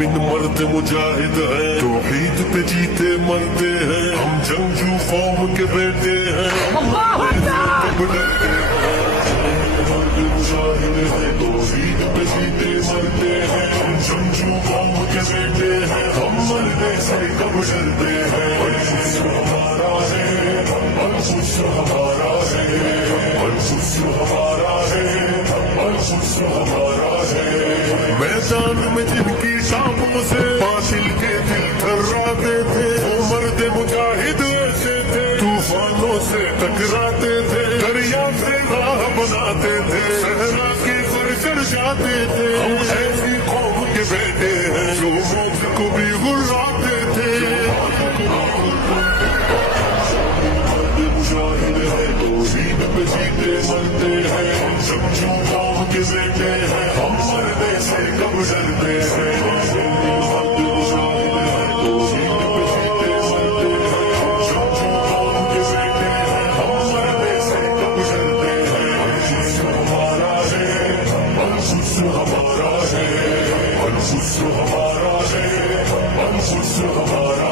मोमिन मर्द मुजाहिद हैं, तौहीद पे जीते मरते हैं, हम जंगजू कौम के बेटे हैं। कब डरते हैं, मर्द मुजाहिद हैं, तौहीद पे जीते मरते हैं, हम जंगजू कौम के बेटे हैं, हम मरने से कब डरते हैं। मंसूस हमारा है, मंसूस हमारा है, मंसूस हमारा है, मंसूस हमारा है। मैदान में जिनकी शामों से बातिल के दिल थर्राते थे, वो मर्द मुजाहिद ऐसे थे, तूफानों से टकराते थे, दरिया से राह बनाते थे, सहरा के सर चढ़ जाते थे। हम ऐसी कौम के बेटे हैं जो मौत को भी गुर्राते थे। मुजाहिद है, तौहीद पे जीते मरते हैं, हम जंगजू कौम के बेटे हैं, हम मरने से कब डरते हैं। मुजाहिद है, तौहीद पे जीते मरते हैं, हम जंगजू कौम के बेटे हैं, हम मरने से कब डरते हैं। मंसूस हमारा है, मंसूस हमारा है, मंसूस हमारा है, मंसूस हमारा